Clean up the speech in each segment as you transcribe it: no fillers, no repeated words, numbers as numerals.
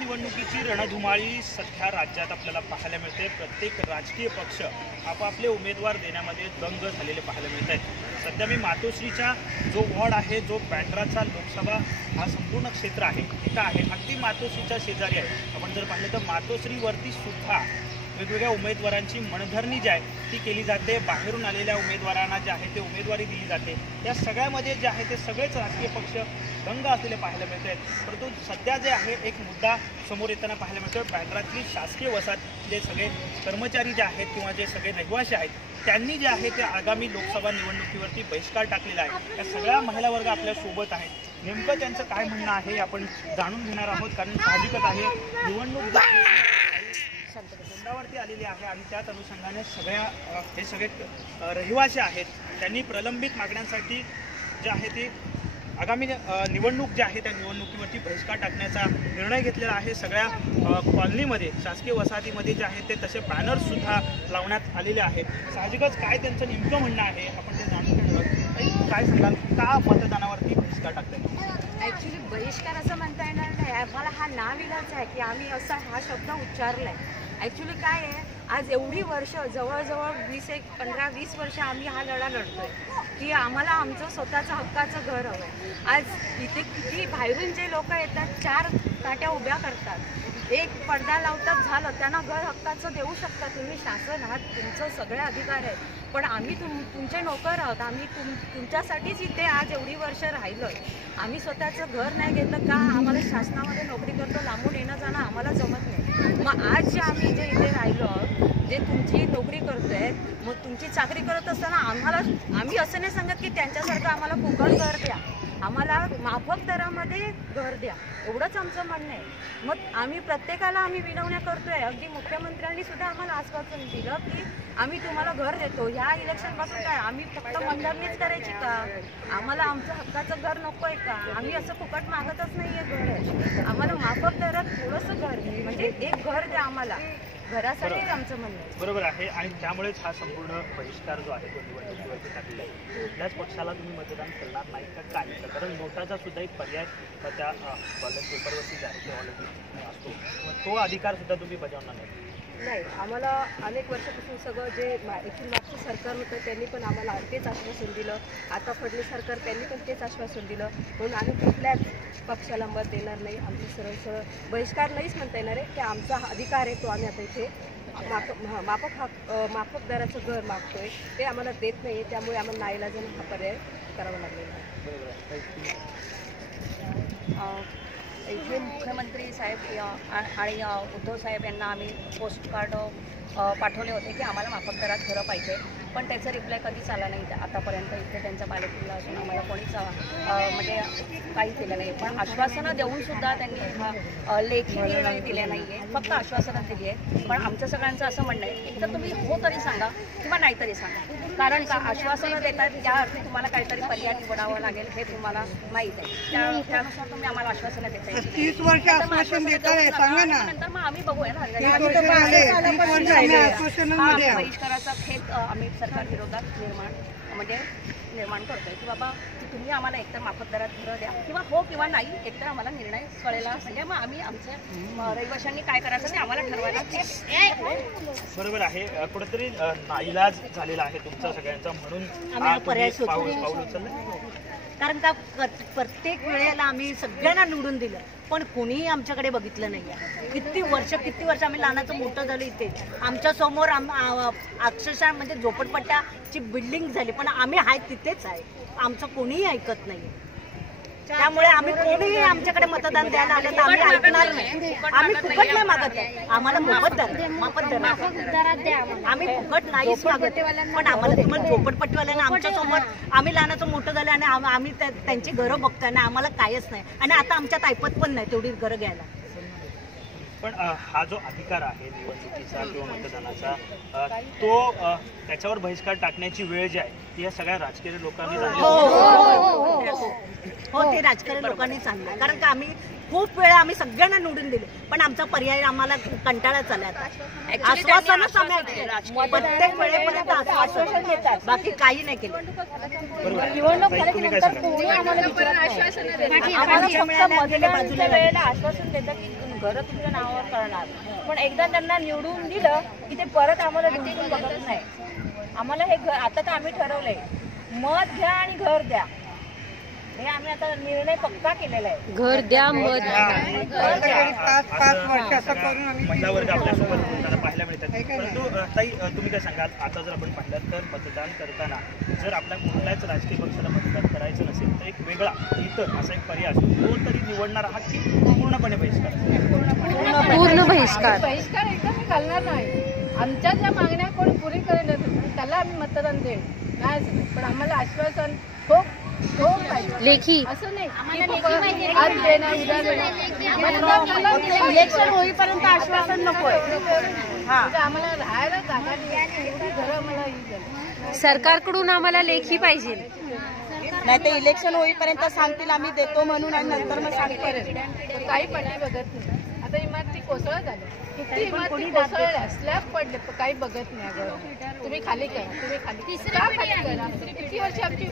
निवडणुकीची रणधुमाळी सध्या राज्यात आपल्याला पाहायला मिळते। प्रत्येक राजकीय पक्ष आपापले उमेदवार देण्यामध्ये दंग झालेले पाहायला मिळत आहेत। सध्या मी मातोश्रीचा जो वॉर्ड आहे, जो बँड्राचा लोकसभा हा संपूर्ण क्षेत्र आहे तिथं आहे, अगदी मातोश्रीच्या शेजारी आहे। आपण जर पाहिलं तर मातोश्रीवरती सुद्धा वेगवेगळ्या उमेदवारांची मनधरणी जी आहे ती केली जाते। बाहेरून आलेल्या उमेदवारांना जे आहे ते उमेदवारी दिली जाते। या सगळ्यामध्ये जे आहे ते सगळेच राजकीय पक्ष दंग असलेले पाहायला मिळत आहेत। परंतु सध्या जे आहे एक मुद्दा समोर येताना पाहायला मिळतो, बँड्रातली शासकीय वसाहतीतले सगळे कर्मचारी जे आहेत किंवा जे सगळे रहिवासी आहेत त्यांनी जे आहे ते आगामी लोकसभा निवडणुकीवरती बहिष्कार टाकलेला आहे। या सगळ्या महिला वर्ग आपल्या सोबत आहेत। नेमकं त्यांचं काय म्हणणं आहे आपण जाणून घेणार आहोत, कारण साहजिकच आहे निवडणूक तोंडावरती आलेली आहे आणि त्याच अनुषंगाने हे सगळे रहिवासी आहेत त्यांनी प्रलंबित मागण्यांसाठी जे आहे ते आगामी निवडणूक जी आहे त्या निवडणुकीवरती बहिष्कार टाकण्याचा निर्णय घेतलेला आहे। सगळ्या कॉलनीमध्ये शासकीय वसाहतीमध्ये जे आहे ते तसे बॅनर्ससुद्धा लावण्यात आलेले आहेत। साहजिकच काय त्यांचं नेमकं म्हणणं आहे आपण ते जाणून घेणार आहोत। काय सांगाल, का मतदानावरती बहिष्कार टाकतात? ॲक्च्युली बहिष्कार असं म्हणता येणार नाही, आम्हाला हा नाविलाज आहे की आम्ही असा हा शब्द उच्चारला आहे। ॲक्च्युली काय आहे, आज एवढी वर्ष जवळजवळ 15-20 वर्ष आम्ही हा लढा लढतोय की आम्हाला आमचं स्वतःचं हक्काचं घर हवं आहे। आज इथे किती बाहेरून जे लोक येतात 4 ताट्या उभ्या करतात, एक पडदा लावतात, झालं, त्यांना घर हक्काचं देऊ शकता तुम्ही, शासन आहात, तुमचं सगळे अधिकार आहेत, पण आम्ही तुमचे नोकर आहोत, आम्ही तुमच्यासाठीच इथे आज एवढी वर्ष राहिलो आहे। आम्ही स्वतःचं घर नाही घेतलं का, आम्हाला शासनामध्ये नोकरी करतो, लांबून येणं जाणं आम्हाला जमत नाही। मग आज जे आम्ही जे इथे राहिलो आहोत, जे तुमची नोकरी करतोय, मग तुमची चाकरी करत असताना आम्ही असं नाही सांगत की त्यांच्यासारखं आम्हाला फुकट घर द्या, आम्हाला माफक दरामध्ये घर द्या, एवढंच आमचं म्हणणं आहे। मग आम्ही प्रत्येकाला विनवण्या करतोय, अगदी मुख्यमंत्र्यांनी सुद्धा आम्हाला आश्वासन दिलं की आम्ही तुम्हाला घर देतो। ह्या इलेक्शनपासून काय आम्ही फक्त मनधरणीच करायची का? आम्हाला आमचं हक्काचं घर नको आहे का? आम्ही असं फुकट मागतच नाही आहे घर, आम्हाला माफक दरात थोडंसं घर म्हणजे एक घर द्या आम्हाला, घरासाठीच आमचं म्हणणं आहे। बरोबर आहे, आणि त्यामुळेच हा संपूर्ण बहिष्कार जो आहे तो निवडणुकीवरती टाकलेला आहे। कुठल्याच पक्षाला तुम्ही मतदान करणार नाही का काय? कारण नोटाचा सुद्धा एक पर्याय त्या बॅलेट पेपरवरती जे आहे ते ऑलरेडी असतो, मग तो अधिकार सुद्धा तुम्ही बजावणार नाही? नाही, आम्हाला अनेक वर्षापासून सगळं जे एकूण मागचं सरकार होतं त्यांनी पण आम्हाला तेच आश्वासन दिलं, आता फडणवीस सरकार त्यांनी पण तेच आश्वासन दिलं, म्हणून आम्ही कुठल्याच पक्षाला मत देणार नाही। आमचं सरळ बहिष्कार नाहीच म्हणता येणार आहे की आमचा अधिकार आहे तो आम्ही आता इथे माफक दराचं घर मागतोय, ते आम्हाला देत नाही, त्यामुळे आम्हाला नाईलाजाने हा पर्याय करावा लागलेला आहे। इथे मुख्यमंत्री साहेब आणि उद्धव साहेब यांना आम्ही पोस्टकार्ड पाठवले होते की आम्हाला माफक दरात घरं पाहिजे, पण त्याचा रिप्लाय कधीच आला नाही आतापर्यंत। इथे त्यांचा बालेकिल्ला असून आम्हाला कोणीच म्हणजे काही केलं नाही, पण आश्वासनं देऊनसुद्धा त्यांनी हा लेखी निर्णय दिले नाही आहे, फक्त आश्वासनं दिली आहे। पण आमचं सगळ्यांचं असं म्हणणं आहे, एक तर तुम्ही हो तरी सांगा किंवा नाही तरी सांगा, कारण का आश्वासनं देतात त्या अर्थी तुम्हाला काहीतरी पर्याय निवडावं लागेल हे तुम्हाला माहीत आहे, त्यानुसार तुम्ही आम्हाला आश्वासनं देता येईल। 30 वर्ष आश्वासन देताय, सांगा ना, नंतर मग आम्ही बघूया ना बहिष्काराचा खेळ आम्ही सरकार विरोधात निर्माण करतोय की बाबा तुम्ही आम्हाला एकतर माफक दरात घरं द्या किंवा हो किंवा नाही, एकतर आम्हाला निर्णय कळेला म्हणजे मग आम्ही आमच्या रहिवाशांनी काय करायचं ते आम्हाला ठरवायला। बरोबर आहे, कुठेतरी नाईलाज झालेला आहे तुमचा सगळ्यांचा, म्हणून पाऊल उचललं। कारण का प्रत्येक वेळेला आम्ही सगळ्यांना निवडून दिलं, पण कोणीही आमच्याकडे बघितलं नाही आहे। किती वर्ष आम्ही लहानाचं मोठं झालं इथे, आमच्या समोर अक्षरशः म्हणजे झोपडपट्ट्याची बिल्डिंग झाली, पण आम्ही आहे तिथेच आहे, आमचं कोणीही ऐकत नाही। त्यामुळे आम्ही कोणीही आमच्याकडे मतदान द्यायला आलं तर आम्ही ऐकणार नाही, आम्ही फुकट नाही मागत, आम्हाला माफक दरात द्या, आम्ही फुकट नाहीच मागत, पण आम्हाला तुम्हाला झोपडपट्टीवाल्यांना आमच्या समोर आम्ही लहानाचं मोठं झालं आणि आम्ही त्यांची घरं बघतोय आणि आम्हाला कायच नाही, आणि आता आमच्यात ऐपत पण नाही तेवढी घरं घ्यायला। पण हा जो अधिकार आहे निवडणुकीचा किंवा मतदानाचा तो त्याच्यावर बहिष्कार टाकण्याची वेळ जी आहे ती या सगळ्या राजकीय लोकांनी हो, ते राजकारणी लोकांनीच आणलं, कारण का आम्ही खूप वेळा आम्ही सगळ्यांना निवडून दिले, पण आमचा पर्याय आम्हाला कंटाळाच आला आता. आश्वासनच आम्ही ऐकले, प्रत्येक वेळेपर्यंत आश्वासन देतात, बाकी काही नाही केलं. निवडणूक झाल्यानंतर कोणी आम्हाला वेळेला आश्वासन देतात की घरं तुमच्या नावावर करणार, पण एकदा त्यांना निवडून दिलं की ते परत आम्हाला निवडून बघत नाही. आम्हाला हे घर आता तर आम्ही ठरवलंय, मत घ्या आणि घर द्या, हे आम्ही आता निर्णय पक्का केलेला आहे. घर द्या मत द्या. 5 वर्ष असं करून आम्ही महिला वर्ग आपल्यासोबत बोलताना पाहायला मिळतात. परंतु ताई, तुम्ही काय सांगाल, आता जर आपण पाहिलं तर मतदान करताना जर आपल्या कुठल्याच राजकीय पक्षाला मतदान करायचं नसेल तर एक वेगळा इतर असा एक पर्याय असतो, तो तरी निवडणार आहात की पूर्णपणे बहिष्कार? पूर्ण बहिष्कार. बहिष्कार एकदम मी घालणार नाही. आमच्या ज्या मागण्या कोणी पुरी करेल त्याला आम्ही मतदान देऊ, नाही पण आम्हाला आश्वासन हो पाहिजे, लेखी असं नाही आज देणार उद्या देणार. इलेक्शन होईपर्यंत आश्वासन नकोय. आम्हाला राहायला जागा नाही, एवढी घरं आम्हाला ही झाली. सरकारकडून आम्हाला लेखी पाहिजे. नाही तर इलेक्शन होईपर्यंत सांगतील आम्ही देतो म्हणून, आणि नंतर मग सांगतील. काही पडले बघत नाही. आता इमारती कोसळत आल्या, किती इमारती कोसळल्या, स्लॅब पडले, काही बघत नाही. अगं तुम्ही खाली करा, तुम्ही खाली करा. किती वर्ष आमची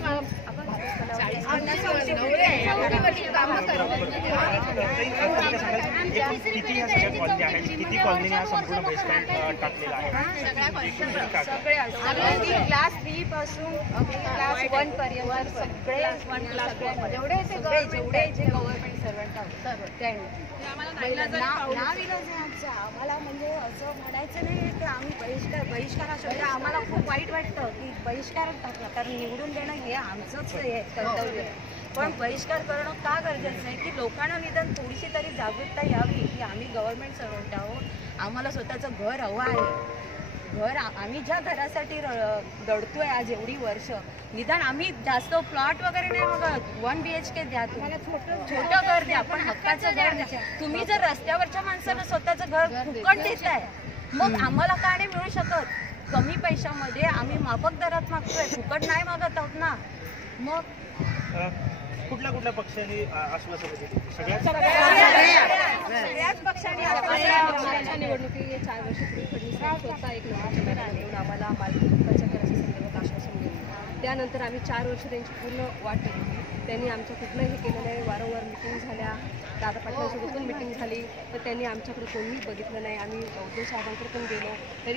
किती ह्या सगळ्या कॉलनी आहेत, किती कॉलनी हा संपूर्ण बहिष्कार टाकलेला आहे? क्लास 3 पासून क्लास 1 पर्यंत सगळे जेवढे जे गव्हर्नमेंट सर्वंट आहोत त्यांनी आम्हाला म्हणजे असं म्हणायचं नाही की आम्ही बहिष्कार हा शब्द आम्हाला खूप वाईट वाटतं की बहिष्कार टाकला, कारण निवडून देणं हे आमचंच हे कर्तव्य आहे. पण बहिष्कार करणं का गरजेचं आहे की लोकांना निदान थोडीशी तरी जागरूकता यावी की आम्ही गव्हर्नमेंट सर्वंट आहोत, आम्हाला स्वतःचं घर हवं आहे. घर आम्ही ज्या घरासाठी दडतोय आज एवढी वर्ष, निदान आम्ही जास्त प्लॉट वगैरे नाही बघत, 1 BHK द्या, तुम्हाला छोटं घर द्या, पण हक्काचं घर द्या. तुम्ही जर रस्त्यावरच्या माणसाला स्वतःचं घर फुकट देताय, मग आम्हाला का नाही मिळू शकत? कमी पैशामध्ये आम्ही माफक दरात मागतोय, फुकट नाही मागत आहोत ना. मग कुठल्या पक्षांनी आश्वासन दिली? सगळ्याच पक्षांनी निवडणुकी 4 वर्षापूर्वी फडणवीस स्वतः एक लोकांच्या मैदानात येऊन आम्हाला मालकीच्या कराच्या संदर्भात आश्वासन दिलं. त्यानंतर आम्ही 4 वर्ष त्यांची पूर्ण वाट बघितली. त्यांनी आमचं कुठलं हे केलं नाही. वारंवार मिटिंग झाल्या, दादा पाटलांसोबत पण मिटिंग झाली, तर त्यांनी आमच्याकडे कोणीही बघितलं नाही. आम्ही उद्धव साहेबांकडे पण गेलो तरी